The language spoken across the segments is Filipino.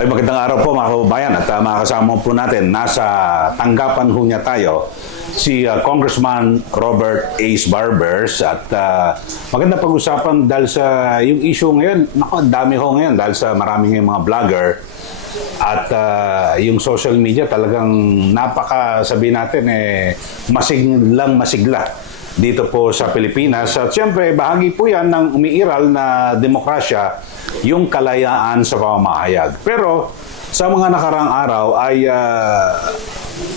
Ay, magandang araw po mga kababayan at mga kasama po natin. Nasa tanggapan ho niya tayo si Congressman Robert Ace Barbers at maganda pag-usapan dahil sa yung issue ngayon. Naku, dami ho ngayon dahil sa maraming mga vlogger at yung social media talagang sabihin natin masigla dito po sa Pilipinas. At siyempre, bahagi po yan ng umiiral na demokrasya, yung kalayaan sa pamamahayag. Pero sa mga nakaraang araw ay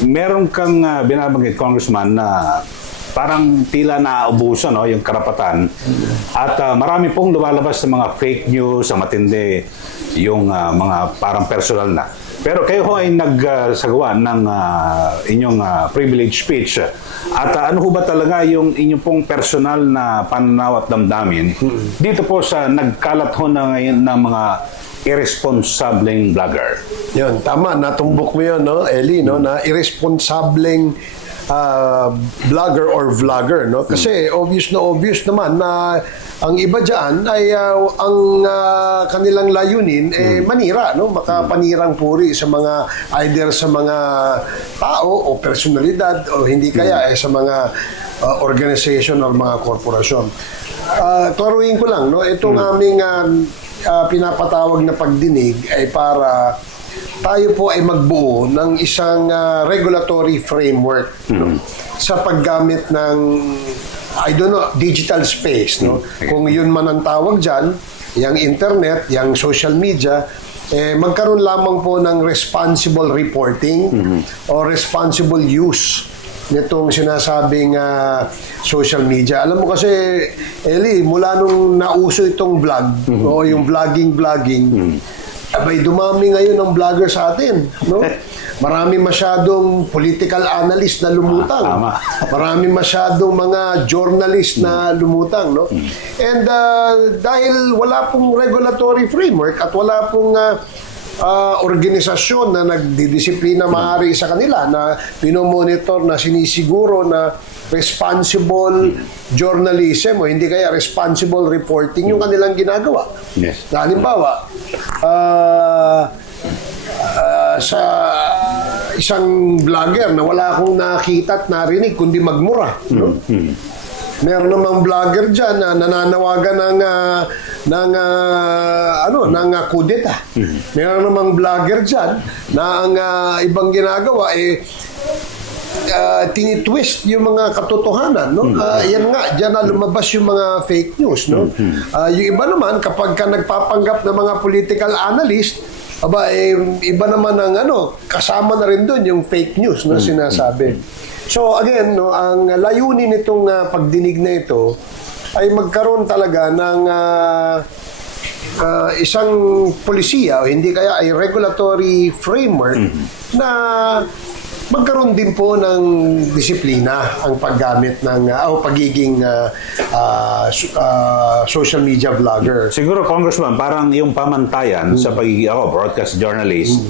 meron kang binabanggit, Congressman, na parang tila naubusan yung karapatan. At marami pong lumalabas ng mga fake news, sa matindi, yung mga parang personal na. Pero kayo ho ay nagsagawa ng inyong privilege speech. At ano ho ba talaga yung inyong pong personal na pananaw at damdamin dito po sa nagkalat ho ng mga irresponsableng vlogger? Yun, tama. Natumbok mo yun, no, Eli, no, na irresponsableng vlogger or vlogger, no? Kasi obvious naman na ang iba dyan ay ang kanilang layunin manira, no? Makapanirang puri sa mga either sa mga tao o personalidad o hindi kaya sa mga organization o mga korporasyon. Klaruhin ko lang, no? Itong aming pinapatawag na pagdinig ay para tayo po ay magbuo ng isang regulatory framework sa paggamit ng, I don't know, digital space. No? Kung yun man ang tawag dyan, yung internet, yung social media, magkaroon lamang po ng responsible reporting o responsible use nitong sinasabing social media. Alam mo kasi, Eli, mula nung nauso itong vlog, o yung vlogging, abay, dumami ngayon ng vlogger sa atin, no? Marami masyadong political analyst na lumutang. Marami masyadong mga journalist na lumutang, no? And dahil wala pong regulatory framework at wala pong organisasyon na nagdidisiplina maaari sa kanila na pinomonitor, na sinisiguro na responsible journalism o hindi kaya responsible reporting yung kanilang ginagawa. Yes. Halimbawa, sa isang vlogger na wala akong nakita at narinig kundi magmura. No? Meron namang vlogger dyan na nananawagan ng kudeta. Meron namang vlogger dyan na ang ibang ginagawa tinitwist yung mga katotohanan, no? Yan nga, dyan na lumabas yung mga fake news, no? Yung iba naman, kapag ka nagpapanggap ng mga political analyst, iba naman ang kasama na rin doon yung fake news na sinasabi. So again, no, ang layunin nitong pagdinig na ito ay magkaroon talaga ng isang polisiya o hindi kaya ay regulatory framework na magkaroon din po ng disiplina ang paggamit ng o pagiging social media vlogger. Siguro, Congressman, parang yung pamantayan sa pagiging broadcast journalist,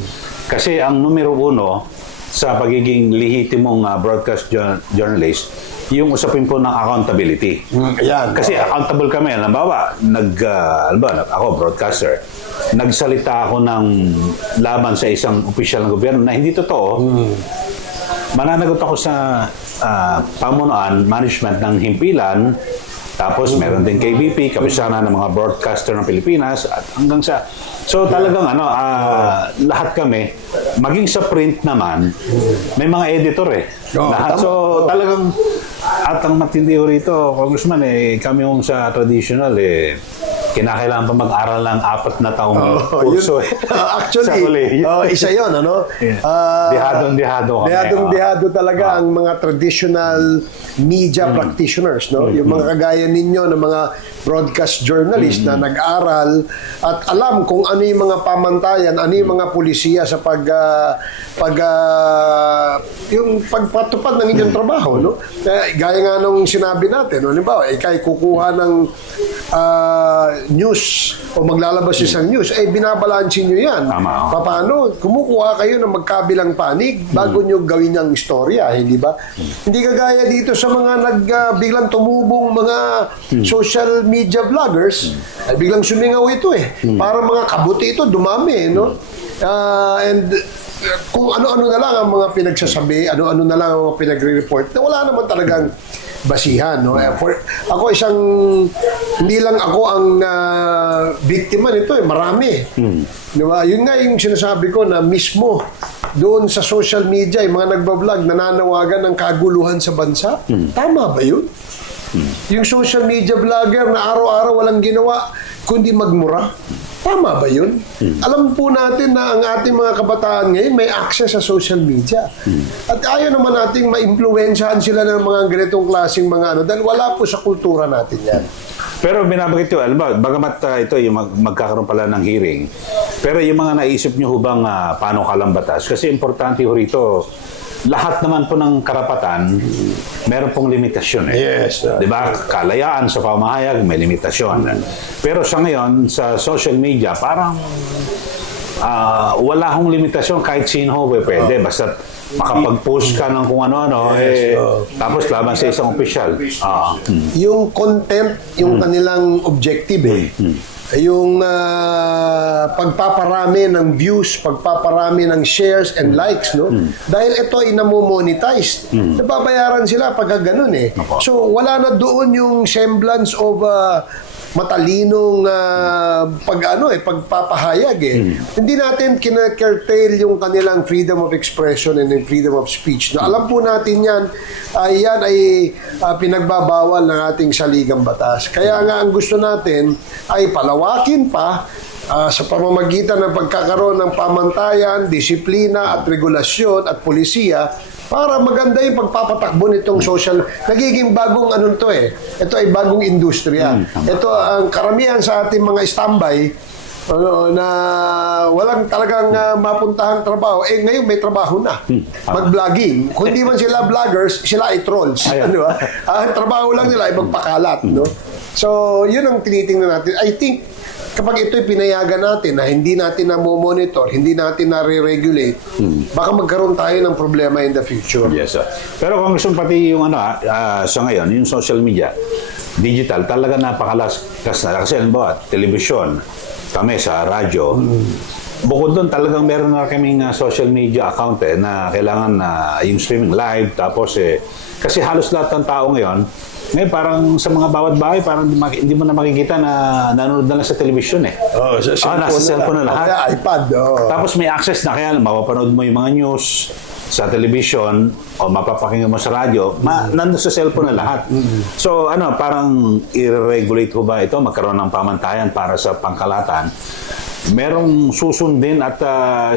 kasi ang numero uno sa pagiging lehitimong broadcast journalist, yung usapin po ng accountability. Ayan. Kasi accountable kami. Halimbawa, ako, broadcaster, nagsalita ako ng laban sa isang opisyal ng gobyerno na hindi totoo, mananagot ako sa pamunuan, management ng himpilan, tapos meron din KBP, kabisana ng mga broadcaster ng Pilipinas, at hanggang sa... So talagang lahat kami, maging sa print naman, may mga editor lahat. So talagang, at ang matindi ko rito, Congressman, kami yung sa traditional, kinakailangan pa mag-aral ng 4 na taong kurso actually, isa yun, ano? Dihadong-dihado kami. Dihadong-dihado talaga ang mga traditional media practitioners, no? Yung mga kagaya ninyo ng mga broadcast journalist na nag-aral at alam kung ano yung mga pamantayan, ano yung mga pulisiya sa yung pagpatupad ng inyong trabaho, no? Gaya nga nung sinabi natin, no? Halimbawa, ikay kukuha ng news o maglalabas isang news, binabalansin nyo yan. Tama. Paano? Kumukuha kayo ng magkabilang panig bago nyo gawin ang istorya, hindi ba? Hindi kagaya dito sa mga biglang tumubong mga social media vloggers, ay biglang sumingaw ito Para mga kabuti ito, dumami, no? And kung ano-ano na lang ang mga pinagsasabi, ano-ano na lang ang mga pinagre-report na wala naman talagang basihan, no? Ako hindi lang ako ang biktima nito, marami. Di ba? Yun nga yung sinasabi ko na mismo doon sa social media, yung mga nagbablog, nananawagan ng kaguluhan sa bansa. Tama ba yun? Yung social media vlogger na araw-araw walang ginawa kundi magmura. Tama ba yun? Alam po natin na ang ating mga kabataan ngayon may access sa social media. At ayaw naman nating ma-impluwensyahan sila ng mga ganitong klaseng mga dahil wala po sa kultura natin yan. Pero binabanggit ko, alam mo, bagamat ito yung magkakaroon pala ng hearing, pero yung mga naisip nyo hubang paano kalambatas, kasi importante ho rito, lahat naman po ng karapatan, meron pong limitasyon. Yes. Di ba? Kalayaan sa pamahayag, may limitasyon. Pero sa ngayon, sa social media, parang wala hong limitasyon kahit sino ho pwede. Basta makapag-post ka ng kung ano-ano, tapos laban sa isang opisyal. Yung content, yung kanilang objective yung pagpaparami ng views, pagpaparami ng shares and likes, no? Dahil ito ay namomonetize. Nababayaran sila pagka ganun So, wala na doon yung semblance of matalinong pagpapahayag Hindi natin kina-curtail yung kanilang freedom of expression and freedom of speech. No, alam po natin yan ay pinagbabawal ng ating saligang batas. Kaya nga ang gusto natin ay palawakin pa sa pamamagitan ng pagkakaroon ng pamantayan, disiplina at regulasyon at polisiya para maganda yung pagpapatakbo nitong social. Nagiging bagong Ito ay bagong industriya. Ito ang karamihan sa ating mga standby na walang talagang mapuntahang trabaho. Ngayon may trabaho na. Mag-vlogging. Kung di man sila vloggers, sila ay trolls. Ang trabaho lang nila ay magpakalat. No? So, yun ang tinitingnan natin. I think, kapag ito'y pinayagan natin na hindi natin na-monitor, hindi natin na-re-regulate, baka magkaroon tayo ng problema in the future. Yes, sir. Pero kung gusto pati yung sa ngayon, yung social media, digital, talaga napakalaskas na. Kasi halimbawa, telebisyon, kami sa radyo, bukod doon talagang meron na kaming social media account na kailangan yung streaming live, tapos kasi halos lahat ng tao ngayon, parang sa mga bawat bahay, parang hindi mo na makikita na nanonood na lang sa television nasa cellphone na lahat. Kaya iPad. Tapos may access na kaya mapapanood mo yung mga news sa television o mapapakinggan mo sa radyo, nandun sa cellphone na lahat. So parang i-regulate ko ba ito? Magkaroon ng pamantayan para sa pangkalatan. Merong susundin at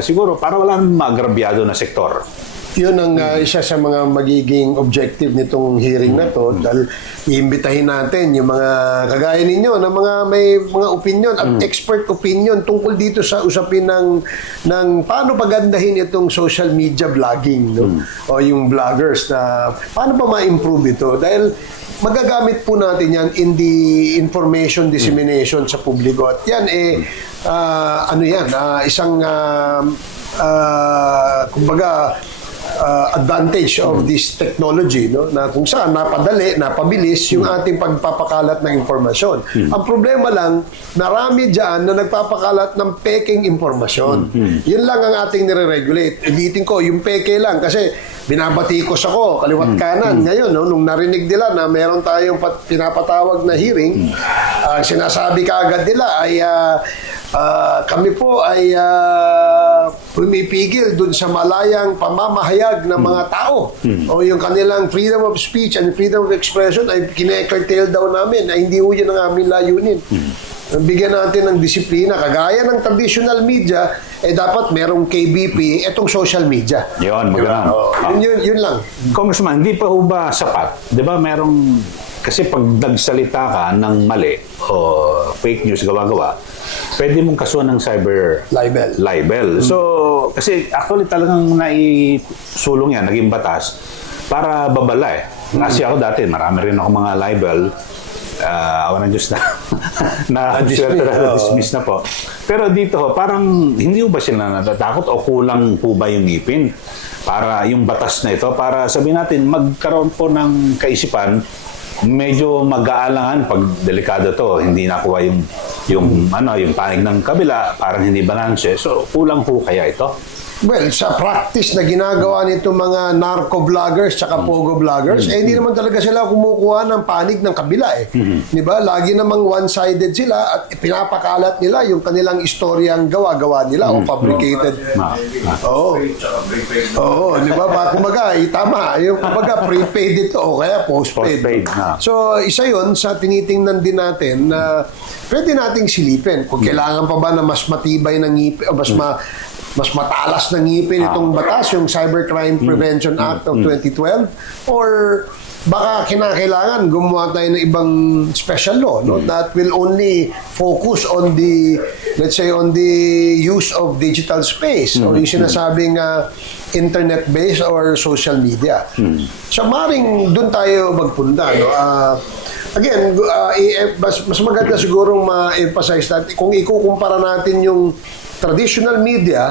siguro para wala nang maagrabyado na sektor. Yun ang isa sa mga magiging objective nitong hearing na to dahil iimbitahin natin yung mga kagaya ninyo na mga may mga opinion at expert opinion tungkol dito sa usapin ng paano pagandahin itong social media vlogging o yung vloggers na paano pa ma-improve ito dahil magagamit po natin yan in the information dissemination sa publiko at yan isang kumbaga advantage of this technology na kung saan napabilis yung ating pagpapakalat ng impormasyon. Ang problema lang, marami dyan na nagpapakalat ng peking impormasyon. Yun lang ang ating nire-regulate. Ulitin ko, yung peke lang kasi binabatikos ako, kaliwat kanan. Ngayon, nung narinig nila na meron tayong pinapatawag na hearing, sinasabi kaagad nila ay kami po ay pumipigil dun sa malayang pamamahayag ng mga tao o yung kanilang freedom of speech and freedom of expression ay kine-curtail daw namin ay hindi ho yun ang aming layunin. Bigyan natin ng disiplina kagaya ng traditional media dapat merong KBP itong social media. Yun, maganda. Yun lang. Congressman, hindi pa ho ba sapat? Di ba merong kasi pag nagsalita ka ng mali o fake news gawa-gawa, pwede mong kasuhan ng cyber libel. So, kasi actually talagang naisulong yan, naging batas para babala Kasi ako dati, marami rin ako mga libel. Awan ng Diyos na dismiss na po. Pero dito, parang hindi ba sila natatakot o kulang po ba yung ngipin para yung batas na ito, para sabihin natin, magkaroon po ng kaisipan, medyo mag-aalangan pag delikado to, hindi nakuha yung yung yung panig ng kabila parang hindi balanse. So kulang po kaya ito? Well, sa practice na ginagawa nito mga narco-vloggers tsaka pogo-vloggers, hindi naman talaga sila kumukuha ng panig ng kabila eh. Di ba? Lagi namang one-sided sila at pinapakalat nila yung kanilang istoryang gawa-gawa nila o fabricated. Oo. Oo, di ba? Kumbaga, tama. Yung kumbaga, prepaid ito o kaya postpaid. Postpaid, So, isa yun sa tinitingnan din natin na pwede nating silipin kung kailangan pa ba na mas matibay ng ngipin o mas matalas na ngipin itong batas, yung Cybercrime Prevention Act of 2012, or baka kinakailangan gumawa tayo ng ibang special law that will only focus on the, let's say, on the use of digital space o yung sinasabing internet-based or social media. So maring doon tayo magpunta. Again, mas maganda sigurong ma-emphasize natin kung ikukumpara natin yung traditional media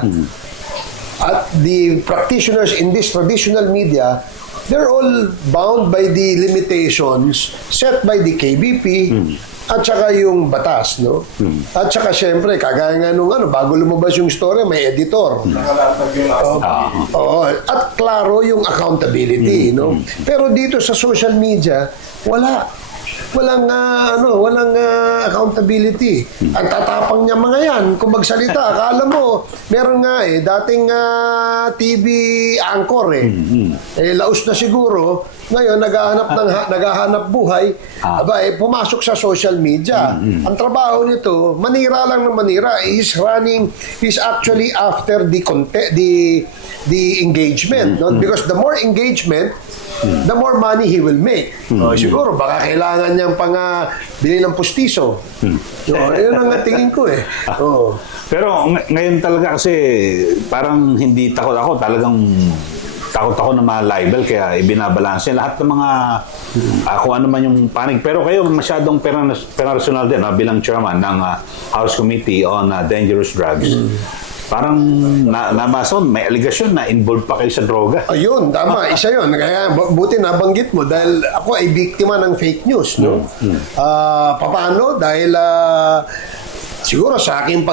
at the practitioners in this traditional media, they're all bound by the limitations set by the KBP at saka yung batas, no? At saka syempre, kagaya nga nung bago lumabas yung story, may editor. At klaro yung accountability, no? Pero dito sa social media, walang accountability. Ang tatapang niya mga yan, kung magsalita, akala mo, meron nga dating TV anchor laos na siguro, ngayon naghahanap buhay, pumasok sa social media. Ang trabaho nito, manira lang ng manira, he's actually after the engagement, no? Because the more engagement, the more money he will make. Siguro, baka kailangan niyang bili ng pustiso. Yun ang tingin ko eh. Pero ngayon talaga kasi parang hindi takot ako. Talagang takot ako na ma-libel kaya ibinabalanse lahat ng mga kung ano man yung panig. Pero kayo masyadong personal din bilang chairman ng House Committee on Dangerous Drugs. Parang nabasa may allegation na involved pa kayo sa droga. Ayun, tama. Isa yun. Kaya buti nabanggit mo dahil ako ay biktima ng fake news. No? Paano? Dahil siguro sa aking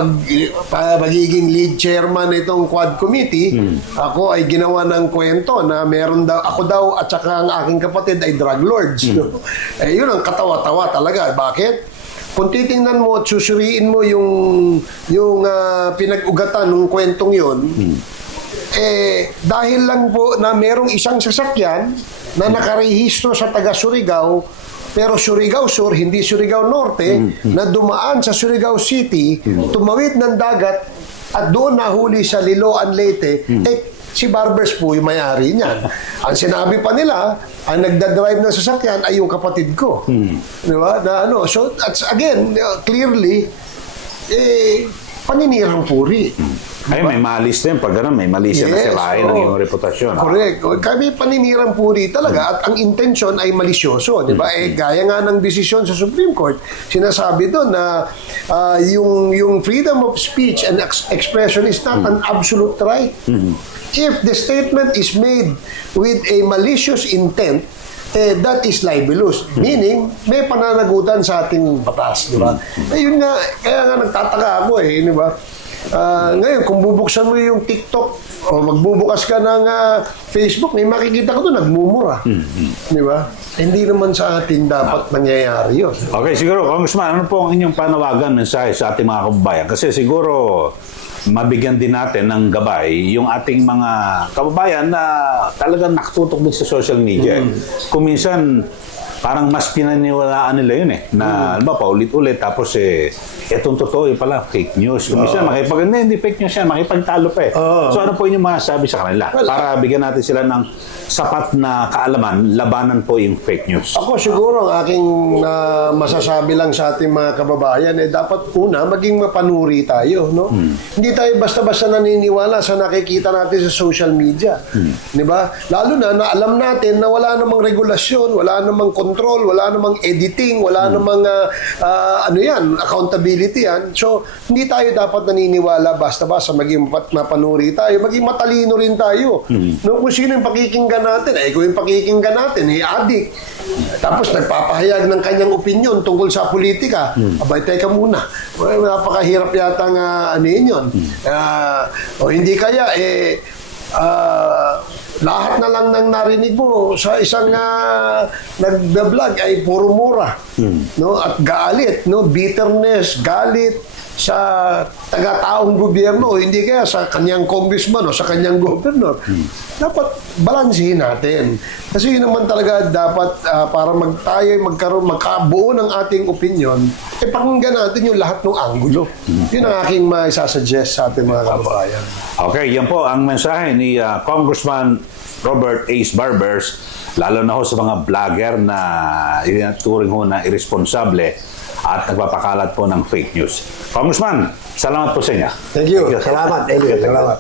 pagiging lead chairman itong Quad Committee, ako ay ginawa ng kwento na meron daw, ako daw at saka ang aking kapatid ay drug lords. No? Yun ang katawa-tawa talaga. Bakit? Kung titingnan mo at susuriin mo yung pinag-ugatan ng kwentong yon, dahil lang po na merong isang sasakyan na nakarehistro sa taga Surigao, pero Surigao Sur, hindi Surigao Norte, na dumaan sa Surigao City, tumawid ng dagat, at doon nahuli sa Liloan Leyte, si Barbers po yung may-ari niyan. Ang sinabi pa nila, ang nagdadrive ng sasakyan ay yung kapatid ko. Di ba? So, that's, again, clearly, paninirang puri. Ay, may malis din. Pag gano'n, may malis na sirain ng iyong reputasyon. Correct. Kami paninirang puri talaga at ang intention ay malisyoso. Di ba? Gaya nga ng desisyon sa Supreme Court, sinasabi doon na yung freedom of speech and expression is not an absolute right. If the statement is made with a malicious intent, that is libelous. Meaning, may pananagutan sa ating batas, di ba? Ayun nga, kaya nga nagtataka ako di ba? Ngayon, kung bubuksan mo yung TikTok o magbubukas ka ng Facebook, may makikita ko doon, nagmumura. Di ba? Hindi naman sa atin dapat nangyayari yun. Okay, siguro, Congressman, ano po ang inyong panawagan, mensahe sa ating mga kababayan? Kasi siguro, mabigyan din natin ng gabay yung ating mga kababayan na talagang nakatutok din sa social media. Kung minsan, parang mas pinaniwalaan nila yun na paulit-ulit tapos etong totoo yung pala fake news. Kung minsan hindi fake news yan, makipagtalo pa So ano po yung mga sabi sa kanila para bigyan natin sila ng sapat na kaalaman, labanan po yung fake news? Ako siguro ang aking masasabi lang sa ating mga kababayan dapat una maging mapanuri tayo, no? Hindi tayo basta-basta naniniwala sa nakikita natin sa social media. Di ba? Lalo na alam natin na wala namang regulasyon, wala namang control, wala namang editing, wala namang accountability yan. So, hindi tayo dapat naniniwala basta-basta maging mapanuri tayo, maging matalino rin tayo. No, kung sino yung pakikinggan natin, kung yung pakikinggan natin, adik. Tapos nagpapahayag ng kanyang opinion tungkol sa politika. Abay, teka muna. Napakahirap yata nga yun. O hindi kaya, lahat na lang ng narinig mo sa isang nagbablog ay puro mura, no, at galit, no, bitterness, galit sa taga-taong gobyerno, hindi kaya sa kanyang congressman o sa kanyang governor. Dapat balansihin natin. Kasi yun naman talaga dapat para magkabuo ng ating opinion, pakinggan natin yung lahat ng anggulo. Yun ang aking maisasuggest sa ating mga kababayan. Okay, yan po ang mensahe ni Congressman Robert Ace Barbers, lalo na ho sa mga vlogger na turing ho na irresponsable at nagpapakalat po ng fake news. Congressman, salamat po sa inyo. Thank you. Salamat, Elio. Salamat.